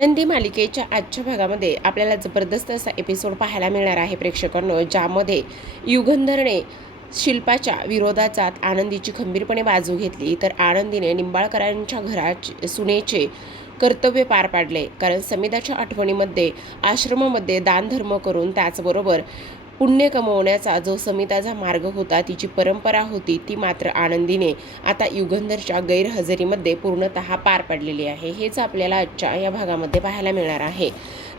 नंदी मालिकेच्या आजच्या भागामध्ये आपल्याला जबरदस्त असा एपिसोड पाहायला मिळणार आहे प्रेक्षकांनो, ज्यामध्ये युगंधरने शिल्पाच्या विरोधात जात आनंदीची खंबीरपणे बाजू घेतली, तर आनंदीने निंबाळकरांच्या घरात सुनेचे कर्तव्य पार पाडले. कारण समिधाच्या आठवणीमध्ये आश्रमामध्ये दानधर्म करून त्याचबरोबर पुण्य कमवण्याचा जो समिताचा मार्ग होता, तिची परंपरा होती, ती मात्र आनंदीने आता युगंधरच्या गैरहजेरीमध्ये पूर्णतः पार पडलेली आहे. हेच आपल्याला आजच्या या भागामध्ये पाहायला मिळणार आहे.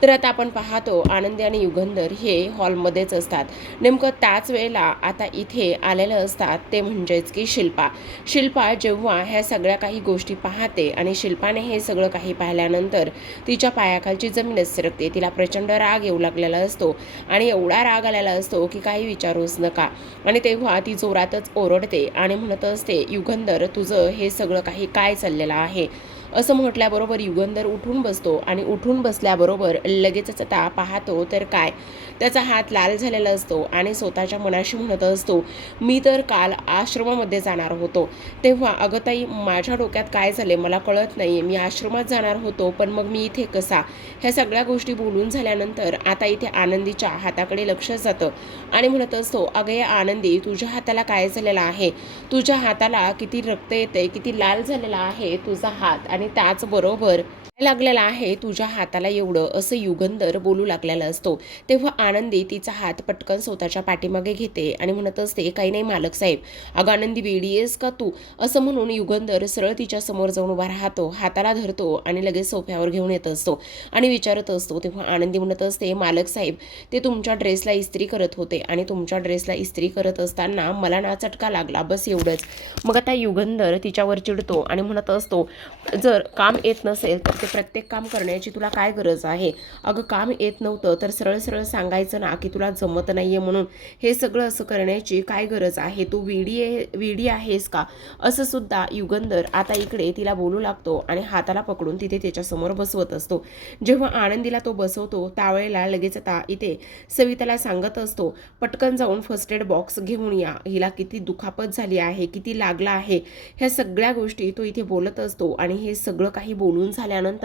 तर आता आपण पाहतो आनंदी आणि युगंधर हे हॉलमध्येच असतात. नेमकं त्याच वेळेला आता इथे आलेलं असतात ते म्हणजेच की शिल्पा जेव्हा ह्या सगळ्या काही गोष्टी पाहते आणि शिल्पाने हे सगळं काही पाहिल्यानंतर तिच्या पायाखालची जमीनच सरकते. तिला प्रचंड राग येऊ लागलेला असतो आणि एवढा राग आलेला असतो की काही विचारूच नका. आणि तेव्हा ती जोरातच ओरडते आणि म्हणत असते, युगंधर, तुझं हे सगळं काही काय चाललेलं आहे? असं म्हटल्याबरोबर युगंधर उठून बसतो आणि उठून बसल्याबरोबर लगेचच आता पाहतो तर काय, त्याचा हात लाल झालेला असतो आणि स्वतःच्या मनाशी म्हणत असतो, मी तर काल आश्रमामध्ये जाणार होतो, तेव्हा अगं ताई माझ्या डोक्यात काय झाले मला कळत नाही, मी आश्रमात जाणार होतो पण मग मी इथे कसा? ह्या सगळ्या गोष्टी बोलून झाल्यानंतर आता इथे आनंदीच्या हाताकडे लक्ष जातं आणि म्हणत असतो, अगं या आनंदी, तुझ्या हाताला काय झालेलं आहे? तुझ्या हाताला किती रक्त येते, किती लाल झालेला आहे तुझा हात, आणि त्याचबरोबर लागलेला आहे तुझ्या हाताला एवढं, असं युगंधर बोलू लागलेला असतो. तेव्हा आनंदी तिचा हात पटकन स्वतःच्या पाठीमागे घेते आणि म्हणत असते, काही नाही मालक साहेब. अगं आनंदी, वेडी आहेस का तू? असं म्हणून युगंधर सरळ तिच्या समोर जाऊन उभा राहतो, हाताला धरतो आणि लगेच सोफ्यावर घेऊन येत असतो आणि विचारत असतो. तेव्हा आनंदी म्हणत असते, मालक साहेब, ते तुमच्या ड्रेसला इस्त्री करत होते आणि तुमच्या ड्रेसला इस्त्री करत असताना मला ना चटका लागला, बस एवढंच. मग आता युगंधर तिच्यावर चिडतो आणि म्हणत असतो, जर काम येत नसेल तर ते प्रत्येक काम करण्याची तुला काय गरज आहे? अगं काम येत नव्हतं तर सरळ सरळ सांगायचं ना की तुला जमत नाहीये म्हणून. हे सगळं असं करण्याची काय गरज आहे? तू वेडी आहेस का? असं सुद्धा युगंधर आता इकडे तिला बोलू लागतो आणि हाताला पकडून तिथे त्याच्यासमोर बसवत असतो. जेव्हा आनंदीला तो बसवतो त्यावेळेला लगेच आता इथे सविताला सांगत असतो, पटकन जाऊन फर्स्ट एड बॉक्स घेऊन या, हिला किती दुखापत झाली आहे, किती लागला आहे, ह्या सगळ्या गोष्टी तो इथे बोलत असतो. आणि हे सगळं काही बोलून झाल्यानंतर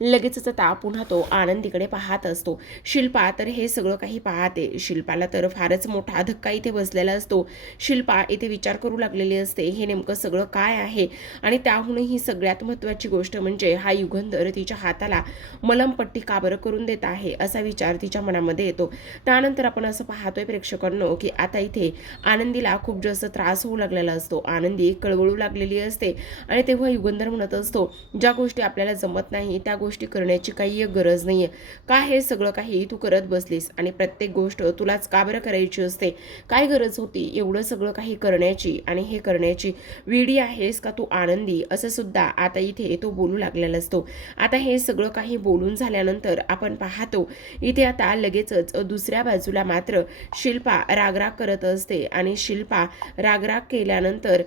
लगेचच आता पुन्हा तो आनंदीकडे पाहत असतो. शिल्पा तर हे सगळं काही पाहते. शिल्पाला तर फारच मोठा धक्का इथे बसलेला असतो. शिल्पा इथे विचार करू लागलेली असते, हे नेमकं सगळं काय आहे? आणि त्याहूनही सगळ्यात महत्त्वाची गोष्ट म्हणजे हा युगंधर तिच्या हाताला मलमपट्टी का बरं करून देत आहे, असा विचार तिच्या मनामध्ये येतो. त्यानंतर आपण असं पाहतोय प्रेक्षकांनो की आता इथे आनंदीला खूप जास्त त्रास होऊ लागलेला असतो. आनंदी कळवळू लागलेली असते आणि तेव्हा युगंधर म्हणत असतो, ज्या गोष्टी आपल्याला जमत नाही त्या गोष्टी करण्याची काही गरज नाही आहे का? हे सगळं काही तू करत बसलीस आणि प्रत्येक गोष्ट तुलाच का बरं करायची असते? काय गरज होती एवढं सगळं काही करण्याची आणि हे करण्याची? वेडी आहेस का तू आनंदी? असं सुद्धा आता इथे तो बोलू लागलेला असतो. आता हे सगळं काही बोलून झाल्यानंतर आपण पाहतो इथे आता लगेचच दुसऱ्या बाजूला मात्र शिल्पा रागराग करत असते आणि शिल्पा रागराग केल्यानंतर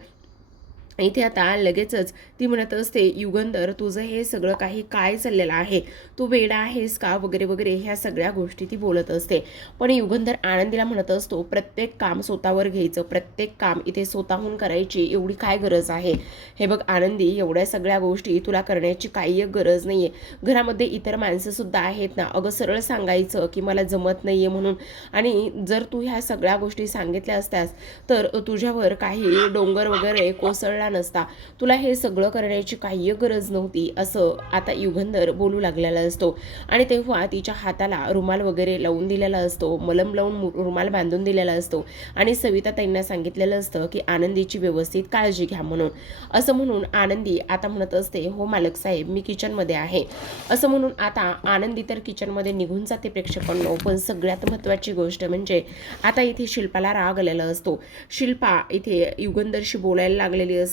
इथे आता लगेचच ती म्हणत असते, युगंधर, तुझं हे सगळं काही काय चाललेलं आहे? तू वेडा आहेस का? वगैरे वगैरे ह्या सगळ्या गोष्टी ती बोलत असते. पण युगंधर आनंदीला म्हणत असतो, प्रत्येक काम स्वतःवर घ्यायचं, प्रत्येक काम इथे स्वतःहून करायची एवढी काय गरज आहे? हे बघ आनंदी, एवढ्या सगळ्या गोष्टी तुला करण्याची काही गरज नाही आहे. घरामध्ये इतर माणसंसुद्धा आहेत ना, अगं सरळ सांगायचं की मला जमत नाही आहे म्हणून. आणि जर तू ह्या सगळ्या गोष्टी सांगितल्या असत्यास तर तुझ्यावर काही डोंगर वगैरे कोसळला नसता, तुला हे सगळं करण्याची काही गरज नव्हती, असं आता युगंधर बोलू लागलेला असतो. आणि तेव्हा तिच्या हाताला रुमाल वगैरे लावून दिलेला असतो, मलम लावून रुमाल बांधून दिलेला असतो आणि सविता ताईंना सांगितलेलं असतं की आनंदीची व्यवस्थित काळजी घ्या म्हणून. असं म्हणून आनंदी आता म्हणत असते, हो मालक साहेब, मी किचनमध्ये आहे. असं म्हणून आता आनंदी तर किचनमध्ये निघून जाते प्रेक्षकांनो. पण सगळ्यात महत्त्वाची गोष्ट म्हणजे आता इथे शिल्पाला राग आलेला असतो. शिल्पा इथे युगंधरशी बोलायला लागलेली असते,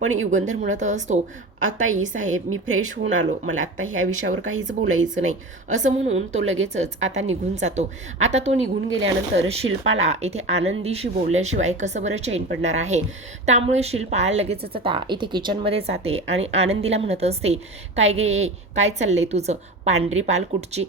पण युगंधर म्हणत असतो, आताई साहेब, मी फ्रेश होऊन आलो, मला आत्ता ह्या विषयावर काहीच बोलायचं नाही. असं म्हणून तो लगेचच आता निघून जातो. आता तो निघून गेल्यानंतर शिल्पाला इथे आनंदीशी बोलल्याशिवाय कसं बरं चैन पडणार आहे? त्यामुळे शिल्पा लगेचच आता इथे किचनमध्ये जाते आणि आनंदीला म्हणत असते, काय गे, काय चाललंय तुझं? पांढरी पाल कुठची?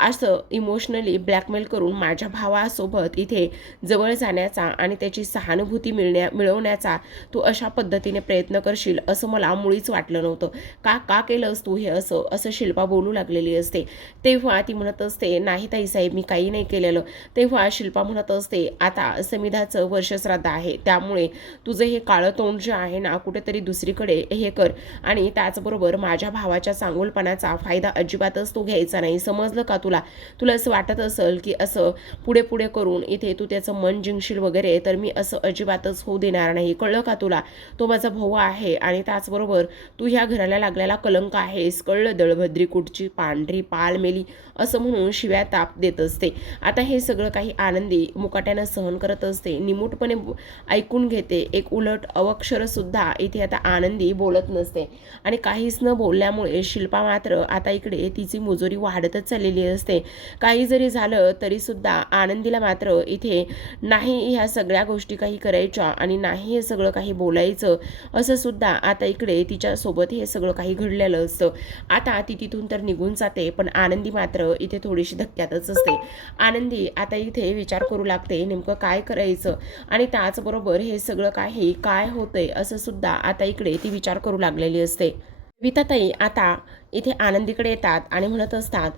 असं इमोशनली ब्लॅकमेल करून माझ्या भावासोबत इथे जवळ जाण्याचा आणि त्याची सहानुभूती मिळवण्याचा तू अशा पद्धतीने प्रयत्न करशील असं मला मुळीच वाटलं नव्हतं. का का केलंस तू हे असं असं शिल्पा बोलू लागलेली असते. तेव्हा ती म्हणत असते, नाही ताईसाहेब मी काही नाही केलेलं. तेव्हा शिल्पा म्हणत असते, आता समिधाचं वर्षश्राद्ध आहे, त्यामुळे तुझं हे काळं तोंड जे आहे ना कुठेतरी दुसरीकडे हे कर. आणि त्याचबरोबर माझ्या भावाच्या चांगुलपणाचा फायदा अजिबातच तू घ्यायचा नाही, समजलं का तुला? तुला असं वाटत असेल की असं पुढे पुढे करून इथे तू त्याचं मन जिंकशील वगैरे, तर मी असं अजिबातच होऊ देणार नाही, कळलं का तुला? तो माझा भाऊ आहे आणि त्याचबरोबर तू ह्या घराला लागलेला कलंक आहेस, कळलं? दळभद्री कुठची पांढरी पाल मेली असं म्हणून शिव्या ताप देत असते. आता हे सगळं काही आनंदी मुकाट्यानं सहन करत असते, निमूटपणे ऐकून घेते. एक उलट अवक्षरसुद्धा इथे आता आनंदी बोलत नसते आणि काहीच न बोलल्यामुळे शिल्पा मात्र आता इकडे तिची मुजोरी वाढतच चाललेली असते. काही जरी झालं तरीसुद्धा आनंदीला मात्र इथे नाही ह्या सगळ्या गोष्टी काही करायच्या आणि नाही हे सगळं काही बोलायचं असं सुद्धा आता इकडे तिच्यासोबत हे सगळं काही घडलेलं असतं. आता ती तिथून तर निघून जाते, पण आनंदी मात्र इथे थोडीशी धक्क्यातच असते. आनंदी आता इथे विचार करू लागते नेमकं काय करायचं आणि त्याचबरोबर हे सगळं काही काय होतंय असं सुद्धा आता इकडे ती विचार करू लागलेली असते. विताताई आता इथे आनंदीकडे येतात आणि म्हणत असतात,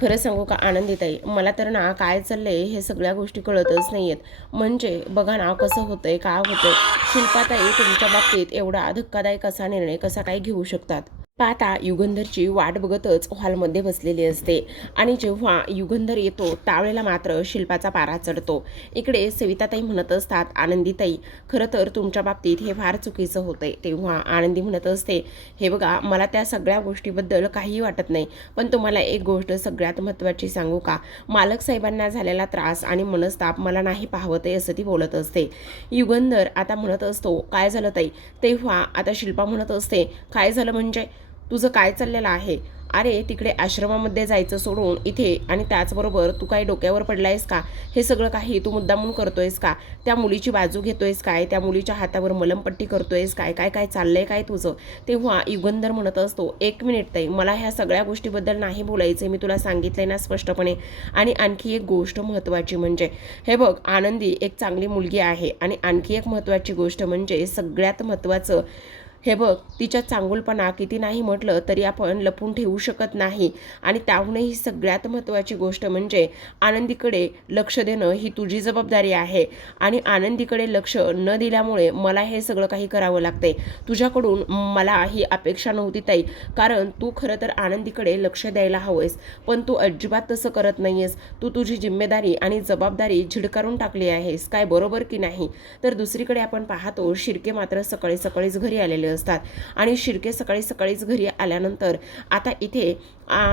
खरं सांगू का आनंदीताई, मला तर ना काय चाललंय हे सगळ्या गोष्टी कळतच नाही आहेत. म्हणजे बघा ना कसं होतंय, काय होतंय. शिल्पाताई तुमच्या बाबतीत एवढा धक्कादायक असा निर्णय कसा काय घेऊ शकतात? पाहता युगंधरची वाट बघतच हॉलमध्ये बसलेली असते आणि जेव्हा युगंधर येतो त्यावेळेला मात्र शिल्पाचा पारा चढतो. इकडे सविताताई म्हणत असतात, आनंदीताई खरं तर तुमच्या बाबतीत हे फार चुकीचं होतंय. तेव्हा आनंदी म्हणत असते, हे बघा मला त्या सगळ्या गोष्टीबद्दल काहीही वाटत नाही, पण तुम्हाला एक गोष्ट सगळ्यात महत्त्वाची सांगू का? मालक साहेबांना झालेला त्रास आणि मनस्ताप मला नाही पाहवते असं ती बोलत असते. युगंधर आता म्हणत असतो, काय झालं ताई? तेव्हा आता शिल्पा म्हणत असते, काय झालं म्हणजे? तुझं काय चाललेलं आहे? अरे तिकडे आश्रमामध्ये जायचं सोडून इथे, आणि त्याचबरोबर तू काय डोक्यावर पडलायस का? हे सगळं काही तू मुद्दामून करतोयस का? त्या मुलीची बाजू घेतोयस काय? त्या मुलीच्या हातावर मलमपट्टी करतोयस काय? काय काय चाललंय काय तुझं? तेव्हा युगंधर म्हणत असतो, एक मिनिट ताई, मला ह्या सगळ्या गोष्टीबद्दल नाही बोलायचं, मी तुला सांगितलंय ना स्पष्टपणे. आणि आणखी एक गोष्ट महत्त्वाची म्हणजे हे बघ आनंदी एक चांगली मुलगी आहे, आणि आणखी एक महत्त्वाची गोष्ट म्हणजे सगळ्यात महत्त्वाचं, हे बघ तिच्या चांगुलपणा किती नाही म्हटलं तरी आपण लपून ठेवू शकत नाही. आणि त्याहूनही सगळ्यात महत्त्वाची गोष्ट म्हणजे आनंदीकडे लक्ष देणं ही तुझी जबाबदारी आहे. आणि आनंदीकडे लक्ष न दिल्यामुळे मला हे सगळं काही करावं लागतंय. तुझ्याकडून मला ही अपेक्षा नव्हती ताई, कारण तू खरं तर आनंदीकडे लक्ष द्यायला हवंयस, पण तू अजिबात तसं करत नाहीयेस. तू तुझी जिम्मेदारी आणि जबाबदारी झिडकारून टाकली आहेस, काय बरोबर की नाही? तर दुसरीकडे आपण पाहतो शिर्के मात्र सकाळी सकाळीच घरी आलेले असतात आणि शिर्के सकाळी सकाळीच घरी आल्यानंतर आता इथे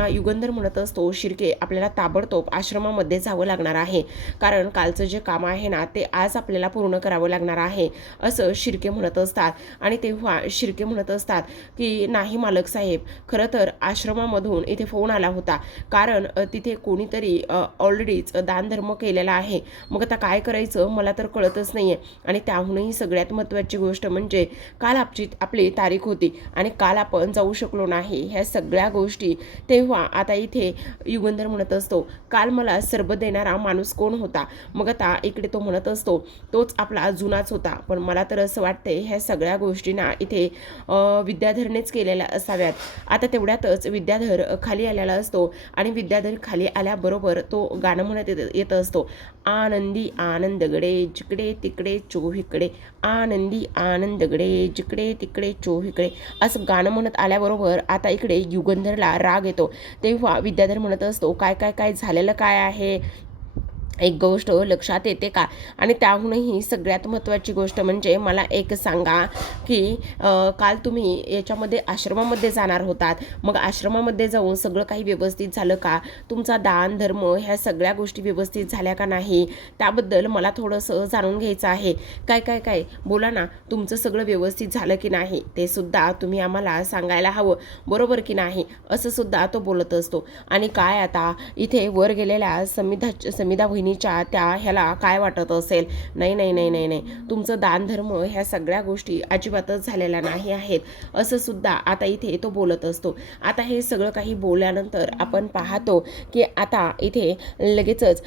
युगंधर म्हणत असतो, शिर्के आपल्याला ताबडतोब आश्रमामध्ये जावं लागणार आहे, कारण कालचं जे काम आहे ना ते आज आपल्याला पूर्ण करावं लागणार आहे असं शिर्के म्हणत असतात. आणि तेव्हा शिर्के म्हणत असतात की नाही मालक साहेब, खरं तर आश्रमामधून इथे फोन आला होता, कारण तिथे कोणीतरी ऑलरेडीच दानधर्म केलेला आहे. मग आता काय करायचं मला तर कळतच नाही आहे. आणि त्याहूनही सगळ्यात महत्त्वाची गोष्ट म्हणजे काल आपली तारीख होती आणि काल आपण जाऊ शकलो नाही, ह्या सगळ्या गोष्टी. तेव्हा आता इथे युगंधर म्हणत असतो, काल मला सरबत देणारा माणूस कोण होता? मग आता इकडे तो म्हणत असतो, तोच आपला जुनाच होता, पण मला तर असं वाटतंय ह्या सगळ्या गोष्टींना इथे विद्याधरनेच केलेल्या असाव्यात. आता तेवढ्यातच विद्याधर खाली आलेला असतो आणि विद्याधर खाली आल्याबरोबर तो गाणं म्हणत येत असतो, आनंदी आनंदगडे जिकडे तिकडे चोहीकडे, आनंदी आनंदगडे जिकडे तिकडे चोहीकडे, असं गाणं म्हणत आल्याबरोबर आता इकडे युगंधरला राग येतो. तेव्हा विद्याधर म्हणत असतो, काय काय काय झालेलं काय आहे? एक गोष्ट लक्षात येते का? आणि त्याहूनही सगळ्यात महत्त्वाची गोष्ट म्हणजे मला एक सांगा की काल तुम्ही याच्यामध्ये आश्रमामध्ये जाणार होतात, मग आश्रमामध्ये जाऊन सगळं काही व्यवस्थित झालं का? तुमचा दान धर्म ह्या सगळ्या गोष्टी व्यवस्थित झाल्या का नाही? त्याबद्दल मला थोडंसं जाणून घ्यायचं आहे. काय काय काय बोला ना, तुमचं सगळं व्यवस्थित झालं की नाही ते सुद्धा तुम्ही आम्हाला सांगायला हवं, बरोबर की नाही? असं सुद्धा तो बोलत असतो. आणि काय आता इथे वर गेलेल्या समिधा बहिणीच्या त्या ह्याला काय वाटत असेल. नाही नाही नाही नाही नाही, तुमचं दानधर्म ह्या सगळ्या गोष्टी अजिबातच झालेल्या नाही आहेत असं सुद्धा आता इथे तो बोलत असतो. आता हे सगळं काही बोलल्यानंतर आपण पाहतो की आता इथे लगेचच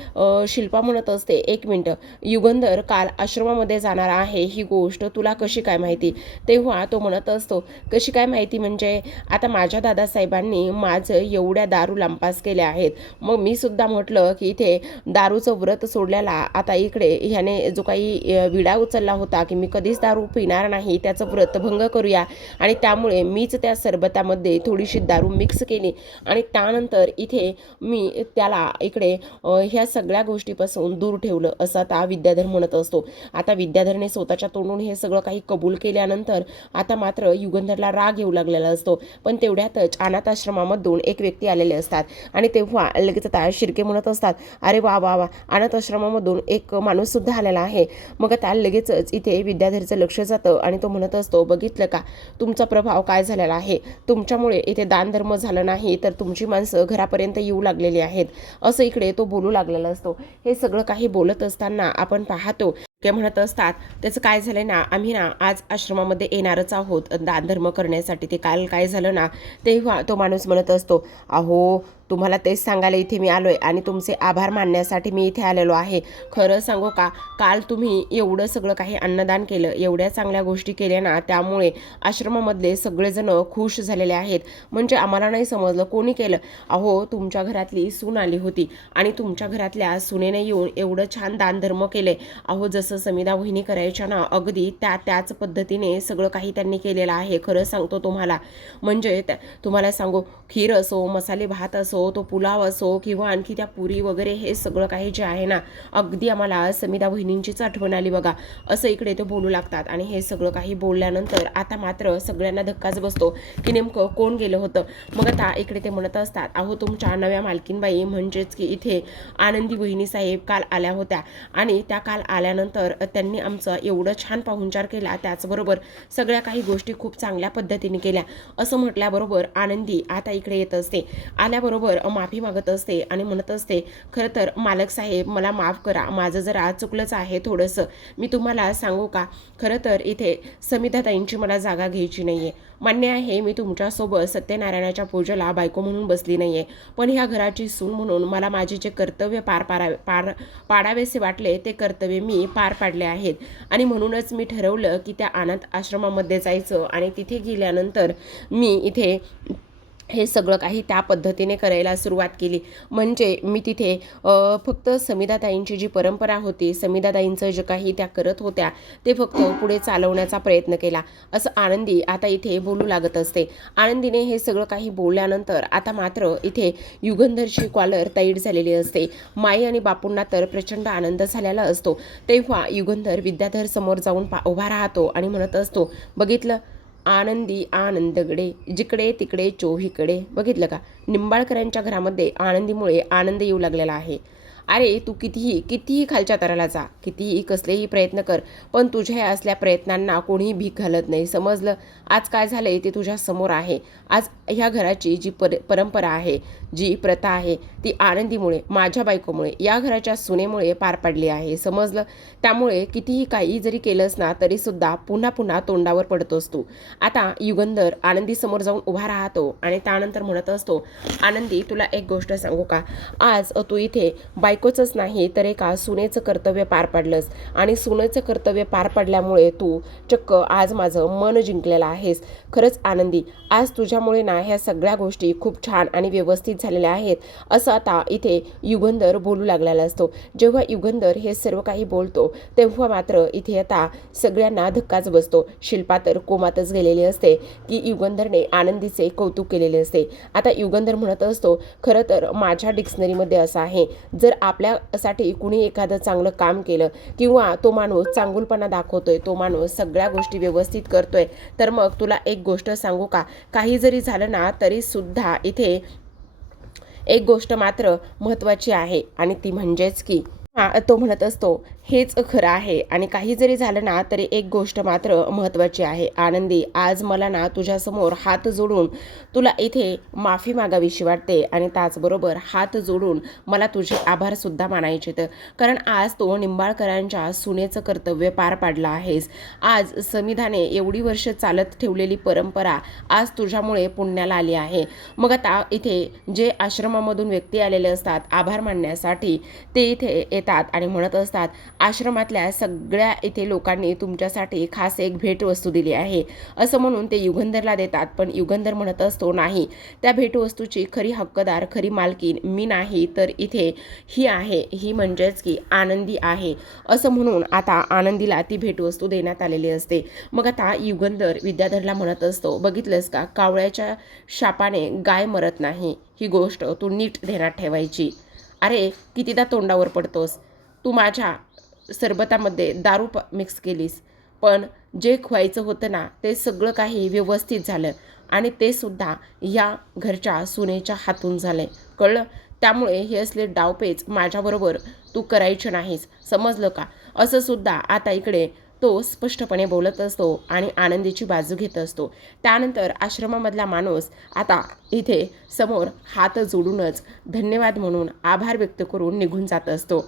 शिल्पा म्हणत असते, 1 मिनटं, युगंधर काल आश्रमामध्ये जाणार आहे ही गोष्ट तुला कशी काय माहिती? तेव्हा तो म्हणत असतो, कशी काय माहिती म्हणजे आता माझ्या दादासाहेबांनी माझं एवढ्या दारू लांपास केल्या आहेत, मग मी सुद्धा म्हटलं की इथे दारूचं व्रत सोडल्याला आता इकडे ह्याने जो काही विडा उचलला होता की मी कधीच दारू पिणार नाही त्याचं व्रतभंग करूया, आणि त्यामुळे मीच त्या सरबतामध्ये थोडीशी दारू मिक्स केली आणि त्यानंतर इथे मी त्याला इकडे ह्या सगळ्या गोष्टीपासून दूर ठेवलं असं आता विद्याधर म्हणत असतो. आता विद्याधरने स्वतःच्या तोंडून हे सगळं काही कबूल केल्यानंतर आता मात्र युगंधरला राग येऊ लागलेला असतो. पण तेवढ्यातच अनाथ आश्रमामधून एक व्यक्ती आलेले असतात आणि तेव्हा लगेच आता शिर्के म्हणत असतात, अरे वा वा वा, अनाथ आश्रमामधून एक माणूस सुद्धा आलेला आहे. मग आता लगेचच इथे विद्याधरचं लक्ष जातं आणि तो म्हणत असतो, बघितलं का तुमचा प्रभाव काय झालेला आहे, तुमच्यामुळे इथे दानधर्म झालं नाही तर तुमची माणसं घरापर्यंत येऊ लागलेली आहेत असं इकडे तो बोलू लागलेला असतो. हे सगळं काही बोलत असताना आपण पाहतो ते म्हणत असतात, त्याचं काय झालं ना, आम्ही ना आज आश्रमामध्ये येणारच आहोत दानधर्म करण्यासाठी. ते काल काय झालं ना, तेव्हा तो माणूस म्हणत असतो, अहो तुम्हाला तेच सांगायला इथे मी आलोय आणि तुमचे आभार मानण्यासाठी मी इथे आलेलो आहे. खरं सांगू का, काल तुम्ही एवढं सगळं काही अन्नदान केलं, एवढ्या चांगल्या गोष्टी केल्या ना, त्यामुळे आश्रमामधले सगळेजण खुश झालेले आहेत. म्हणजे आम्हाला नाही समजलं कोणी केलं. अहो तुमच्या घरातली सून आली होती आणि तुमच्या घरातल्या सुनेने येऊन एवढं छान दानधर्म केले. अहो जसं समिधा वहिनी करायच्या ना, अगदी त्याच पद्धतीने सगळं काही त्यांनी केलेलं आहे. खरं सांगतो तुम्हाला, म्हणजे तुम्हाला सांगू, खीर असो, मसाले भात असो, तो पुलाव असो किंवा आणखी त्या पुरी वगैरे, हे सगळं काही जे आहे ना, अगदी आम्हाला समिधा वहिनींचीच आठवण आली बघा असं इकडे ते बोलू लागतात. आणि हे सगळं काही बोलल्यानंतर आता मात्र सगळ्यांना धक्काच बसतो की नेमकं कोण गेलं होतं. मग आता इकडे ते म्हणत असतात, अहो तुमच्या नव्या मालकीनबाई म्हणजेच की इथे आनंदी वहिनी साहेब काल आल्या होत्या आणि त्या काल आल्यानंतर त्यांनी आमचं एवढं छान पाहुणचार केला, त्याचबरोबर सगळ्या काही गोष्टी खूप चांगल्या पद्धतीने केल्या असं म्हटल्याबरोबर आनंदी आता इकडे येत असते. आल्याबरोबर माफी मागत असते आणि म्हणत असते, खरं तर मालक साहेब मला माफ करा, माझं जरा चुकलंच आहे थोडंसं. मी तुम्हाला सांगू का, खरं तर इथे समिधाताईंची मला जागा घ्यायची नाही आहे. मान्य आहे मी तुमच्यासोबत सत्यनारायणाच्या पूजेला बायको म्हणून बसली नाही आहे, पण ह्या घराची सून म्हणून मला माझे जे कर्तव्य पाडावेसे वाटले ते कर्तव्य मी पार पाडले आहेत. आणि म्हणूनच मी ठरवलं की त्या अनाथ आश्रमामध्ये जायचं आणि तिथे गेल्यानंतर मी इथे हे सगळं काही त्या पद्धतीने करायला सुरुवात केली. म्हणजे मी तिथे फक्त समिधाताईंची जी परंपरा होती, समिधाताईंचं जे काही त्या करत होत्या ते फक्त पुढे चालवण्याचा प्रयत्न केला असं आनंदी आता इथे बोलू लागत असते. आनंदीने हे सगळं काही बोलल्यानंतर आता मात्र इथे युगंधरची कॉलर टाईट झालेली असते. माई आणि बापूंना तर प्रचंड आनंद झालेला असतो. तेव्हा युगंधर विद्याधर समोर जाऊन उभा राहतो आणि म्हणत असतो, बघितलं आनंदी आनंदगडे, जिकडे तिकडे चोहीकडे. बघितलं का, निंबाळकरांच्या घरामध्ये आनंदीमुळे आनंद येऊ लागलेला आहे. अरे तू कितीही खालच्या तराला जा, कितीही कसलेही प्रयत्न कर, पण तुझ्या असल्या प्रयत्नांना कोणीही भीक घालत नाही, समजलं. आज काय झालंय ते तुझ्या समोर आहे. आज ह्या घराची जी परंपरा आहे, जी प्रथा आहे, ती आनंदीमुळे, माझ्या बायकोमुळे, या घराच्या सुनेमुळे पार पडली आहे, समजलं. त्यामुळे कितीही काही जरी केलंस ना तरी सुद्धा पुन्हा पुन्हा तोंडावर पडतोस तू. आता युगंधर आनंदी समोर जाऊन उभा राहतो आणि त्यानंतर म्हणत असतो, आनंदी तुला एक गोष्ट सांगू का, आज तू इथे बायकोचंच नाही तर एका सुनेचं कर्तव्य पार पाडलंस आणि सुनेचं कर्तव्य पार पडल्यामुळे तू चक्क आज माझं मन जिंकलेलं आहेस. खरंच आनंदी, आज तुझ्यामुळे ना ह्या सगळ्या गोष्टी खूप छान आणि व्यवस्थित झालेल्या आहेत असं आता इथे युगंधर बोलू लागलेला असतो. जेव्हा युगंधर हे सर्व काही बोलतो तेव्हा मात्र इथे आता सगळ्यांना धक्काच बसतो. शिल्पा तर कोमातच गेलेली असते की युगंधरने आनंदीचे कौतुक केलेले असते. आता युगंधर म्हणत असतो, खरं तर माझ्या डिक्शनरीमध्ये असं आहे, जर आपल्यासाठी कुणी एखादं चांगलं काम केलं किंवा तो माणूस चांगुलपणा दाखवतोय, तो माणूस सगळ्या गोष्टी व्यवस्थित करतोय, तर मग तुला एक गोष्ट सांगू का, काही जरी झालं ना तरी सुद्धा इथे एक गोष्ट मात्र महत्त्वाची आहे आणि ती म्हणजेच की हां, तो म्हणत असतो, हेच खरं आहे आणि काही जरी झालं ना, तरी एक गोष्ट मात्र महत्त्वाची आहे. आनंदी, आज मला ना तुझ्यासमोर हात जोडून तुला इथे माफी मागावीशी वाटते आणि त्याचबरोबर हात जोडून मला तुझे आभारसुद्धा मानायचे आहेत. कारण आज तो निंबाळकरांच्या सुनेचं कर्तव्य पार पाडलं आहेस. आज समिधाने एवढी वर्ष चालत ठेवलेली परंपरा आज तुझ्यामुळे पुण्याला आली आहे. मग आता इथे जे आश्रमामधून व्यक्ती आलेले असतात आभार मानण्यासाठी, ते इथे येतात आणि म्हणत असतात, आश्रमातल्या सगळ्या इथे लोकांनी तुमच्यासाठी खास एक भेटवस्तू दिली आहे असं म्हणून ते युगंधरला देतात. पण युगंधर म्हणत असतो, नाही, त्या भेटवस्तूची खरी हक्कदार, खरी मालकीन मी नाही, तर इथे ही आहे, ही म्हणजेच की आनंदी आहे असं म्हणून आता आनंदीला ती भेटवस्तू देण्यात आलेली असते. मग आता युगंधर विद्याधरला म्हणत असतो, बघितलंस का, कावळ्याच्या शापाने गाय मरत नाही, ही गोष्ट तू नीट ध्यानात ठेवायची. अरे, कितीदा तोंडावर पडतोस, तू माझ्या सरबतामध्ये दारू मिक्स केलीस, पण जे व्हायचं होतं ना ते सगळं काही व्यवस्थित झालं आणि ते सुद्धा या घरच्या सुनेच्या हातून झाले, कळलं? त्यामुळे हे असले डावपेच माझ्याबरोबर तू करायचे नाहीस, समजलं का? असं सुद्धा आता इकडे तो स्पष्टपणे बोलत असतो आणि आनंदीची बाजू घेत असतो. त्यानंतर आश्रमामधला माणूस आता इथे समोर हात जोडूनच धन्यवाद म्हणून आभार व्यक्त करून निघून जात असतो.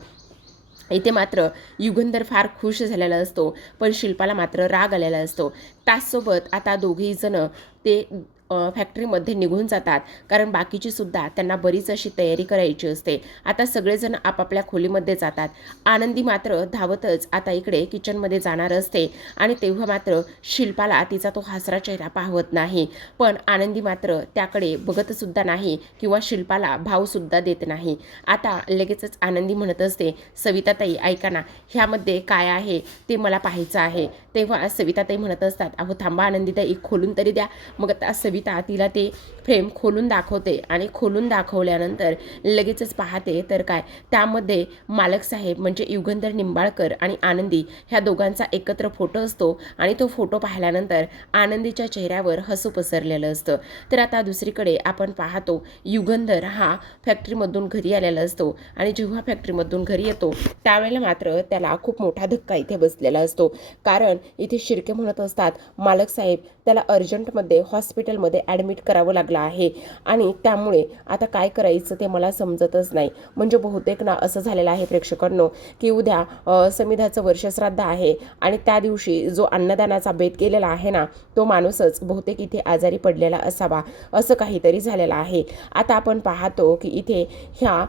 इथे मात्र युगंधर फार खुश झालेला असतो, पण शिल्पाला मात्र राग आलेला असतो. त्याचसोबत आता दोघेही जण ते फॅक्टरीमध्ये निघून जातात, कारण बाकीची सुद्धा त्यांना बरीच अशी तयारी करायची असते. आता सगळेजण आपापल्या खोलीमध्ये जातात. आनंदी मात्र धावतच आता इकडे किचनमध्ये जाणार असते आणि तेव्हा मात्र शिल्पाला तिचा तो हसरा चेहरा पाहवत नाही. पण आनंदी मात्र त्याकडे बघतसुद्धा नाही किंवा शिल्पाला भावसुद्धा देत नाही. आता लगेचच आनंदी म्हणत असते, सविताताई ऐका ना, ह्यामध्ये काय आहे ते मला पाहायचं आहे. तेव्हा सविताताई म्हणत असतात, अहो थांबा आनंदीताई, खोलून तरी द्या. मग आता सविता तिला ते फ्रेम खोलून दाखवते आणि खोलून दाखवल्यानंतर लगेचच पाहते तर काय, त्यामध्ये मालक साहेब म्हणजे युगंधर निंबाळकर आणि आनंदी ह्या दोघांचा एकत्र फोटो असतो आणि तो फोटो पाहिल्यानंतर आनंदीच्या चेहऱ्यावर हसू पसरलेलं असतं. तर आता दुसरीकडे आपण पाहतो युगंधर हा फॅक्टरीमधून घरी आलेला असतो आणि जेव्हा फॅक्टरीमधून घरी येतो त्यावेळेला मात्र त्याला खूप मोठा धक्का इथे बसलेला असतो. कारण इथे शिर्के म्हणत असतात, मालक साहेब त्याला अर्जंटमध्ये हॉस्पिटलमध्ये ॲडमिट करावं लागलं आहे आणि त्यामुळे आता काय करायचं ते मला समजतच नाही. म्हणजे बहुतेक ना असं झालेलं आहे प्रेक्षकांनो, की उद्या समिधाचं वर्षश्राद्ध आहे आणि त्या दिवशी जो अन्नदानाचा बेत केलेला आहे ना, तो माणूसच बहुतेक इथे आजारी पडलेला असावा, असं काहीतरी झालेलं आहे. आता आपण पाहतो की इथे ह्या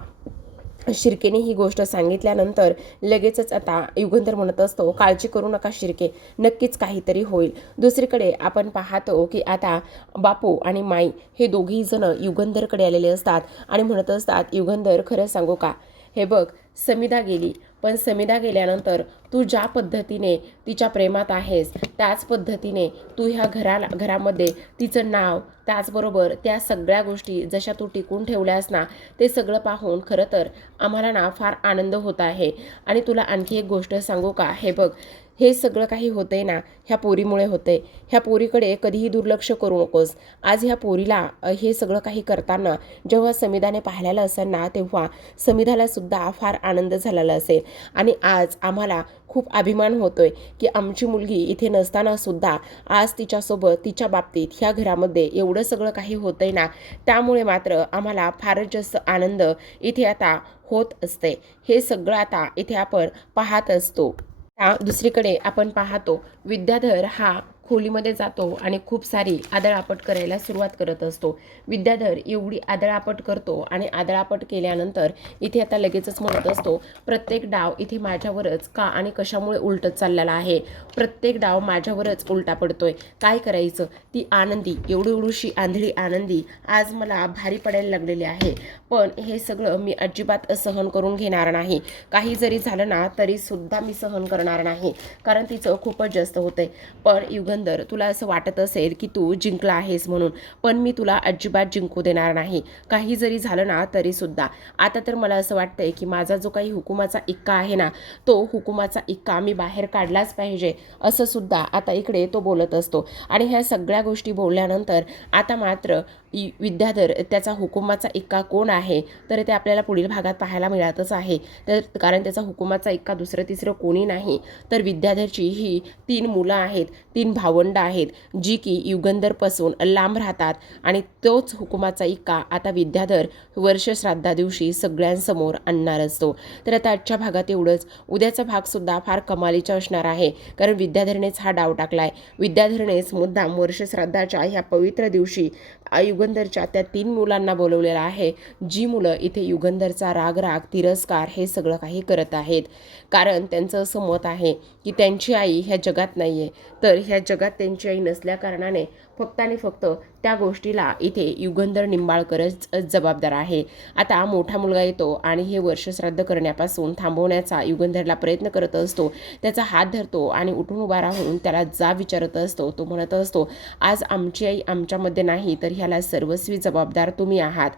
शिर्केने ही गोष्ट सांगितल्यानंतर लगेचच आता युगंधर म्हणत असतो, काळजी करू नका शिर्के, नक्कीच काहीतरी होईल. दुसरीकडे आपण पाहतो की आता बापू आणि माई हे दोघेही जण युगंधरकडे आलेले असतात आणि म्हणत असतात, युगंधर खरं सांगू का, हे बघ, समिधा गेली, पण समिधा गेल्यानंतर तू ज्या पद्धतीने तिच्या प्रेमात आहेस त्याच पद्धतीने तू ह्या घरामध्ये तिचं नाव, त्याचबरोबर त्या सगळ्या गोष्टी जशा तू टिकून ठेवल्यास ना, ते सगळं पाहून खरं तर आम्हाला ना फार आनंद होत आहे. आणि तुला आणखी एक गोष्ट सांगू का, हे बघ, हे सगळं काही होतंय ना ह्या पोरीमुळे होतंय. ह्या पोरीकडे कधीही दुर्लक्ष करू नकोस. आज ह्या पोरीला हे सगळं काही करताना जेव्हा समिधाने पाहिलेलं असेल ना, तेव्हा समिधाला सुद्धा फार आनंद झालेला असेल आणि आज आम्हाला खूप अभिमान होतोय की आमची मुलगी इथे नसताना सुद्धा आज तिच्यासोबत तिच्या बाबतीत ह्या घरामध्ये एवढं सगळं काही होतंय ना, त्यामुळे मात्र आम्हाला फारच जास्त आनंद इथे आता होत असते. हे सगळं आता इथे आपण पाहत असतो. दुसरीकडे आपण पाहतो विद्याधर हा खोलीमध्ये जातो आणि खूप सारी आदळआपट करायला सुरुवात करत असतो. विद्याधर एवढी आदळआपट करतो आणि आदळआपट केल्यानंतर इथे आता लगेचच म्हणत असतो, प्रत्येक डाव इथे माझ्यावरच का आणि कशामुळे उलटत चाललेला आहे, प्रत्येक डाव माझ्यावरच उलटा पडतोय, काय करायचं? ती आनंदी, एवढीशी आंधळी आनंदी आज मला भारी पडायला लागलेली आहे. पण हे सगळं मी अजिबात सहन करून घेणार नाही. काही जरी झालं ना तरी सुद्धा मी सहन करणार नाही, कारण तिचं खूपच जास्त होतंय. पण युगंधर, तुला असं वाटत असेल की तू जिंकला आहेस म्हणून, पण मी तुला अजिबात जिंकू देणार नाही. काही जरी झालं ना तरी सुद्धा आता तर मला असं वाटतंय की माझा जो काही हुकुमाचा इक्का आहे ना, तो हुकुमाचा इक्का मी बाहेर काढलाच पाहिजे, असं सुद्धा आता इकडे तो बोलत असतो. आणि ह्या सगळ्या गोष्टी बोलल्यानंतर आता मात्र विद्याधर त्याचा हुकुमाचा इक्का कोण आहे, तर ते आपल्याला पुढील भागात पाहायला मिळतच आहे. तर कारण त्याचा हुकुमाचा इक्का दुसरं तिसरं कोणी नाही, तर विद्याधरची ही 3 मुलं आहेत, 3 भावंड आहेत, जी की युगंधरपासून लांब राहतात आणि तोच हुकुमाचा इक्का आता विद्याधर वर्षश्राद्धा दिवशी सगळ्यांसमोर आणणार असतो. तर आता आजच्या भागात एवढंच. उद्याचा भागसुद्धा फार कमालीचा असणार आहे, कारण विद्याधरनेच हा डाव टाकलाय. विद्याधरनेच मुद्दाम वर्षश्राद्धाच्या ह्या पवित्र दिवशी युगंधरच्या त्या 3 मुलांना बोलवलेलं आहे, जी मुलं इथे युगंधरचा राग तिरस्कार हे सगळं काही करत आहेत. कारण त्यांचं असं मत आहे की त्यांची आई ह्या जगात नाही आहे, तर ह्या जगात त्यांची आई नसल्या कारणाने फक्त आणि फक्त त्या गोष्टीला इथे युगंधर निंबाळकरच जबाबदार आहे. आता मोठा मुलगा येतो आणि हे वर्षश्राद्ध करण्यापासून थांबवण्याचा युगंधरला प्रयत्न करत असतो. त्याचा हात धरतो आणि उठून उभा राहून त्याला जा विचारत असतो. तो म्हणत असतो, आज आमची आई आमच्यामध्ये नाही, तर ह्याला सर्वस्वी जबाबदार तुम्ही आहात.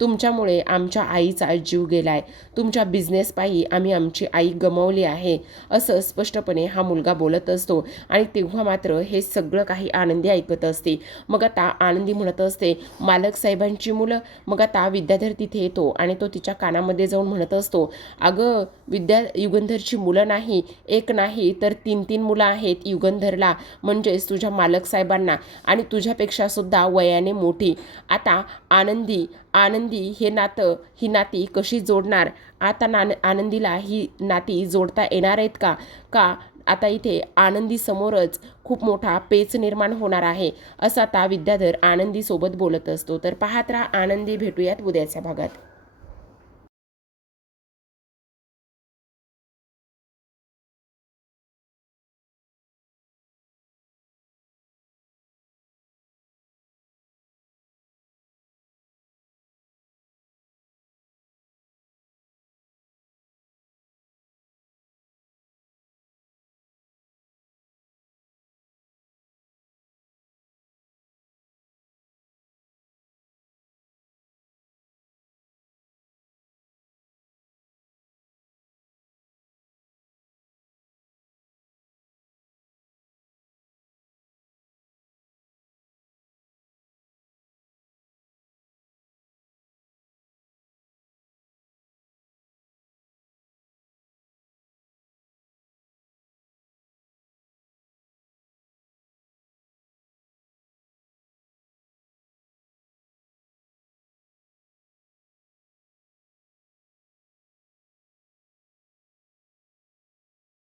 तुमच्यामुळे आमच्या आईचा जीव गेलाय, तुमच्या बिझनेसपायी आम्ही आमची आई गमावली आहे, असं स्पष्टपणे हा मुलगा बोलत असतो. आणि तेव्हा मात्र हे सगळं काही आनंदी ऐकत असते. मग आता आनंदी म्हणत असते, मालक साहेबांची मुलं. मग आता विद्याधर तिथे येतो आणि तो तिच्या कानामध्ये जाऊन म्हणत असतो, अगं युगंधरची मुलं नाही, एक नाही तर 3 मुलं आहेत युगंधरला, म्हणजेच तुझ्या मालक साहेबांना, आणि तुझ्यापेक्षा सुद्धा वयाने मोठी. आता आनंदी हे नातं, ही नाती कशी जोडणार? आता आनंदीला ही नाती जोडता येणार आहेत का? आता इथे आनंदी समोरच खूप मोठा पेच निर्माण होणार आहे, असं आता विद्याधर आनंदी सोबत बोलत असतो. तर पाहत राहा आनंदी. भेटूयात उद्याच्या भागात.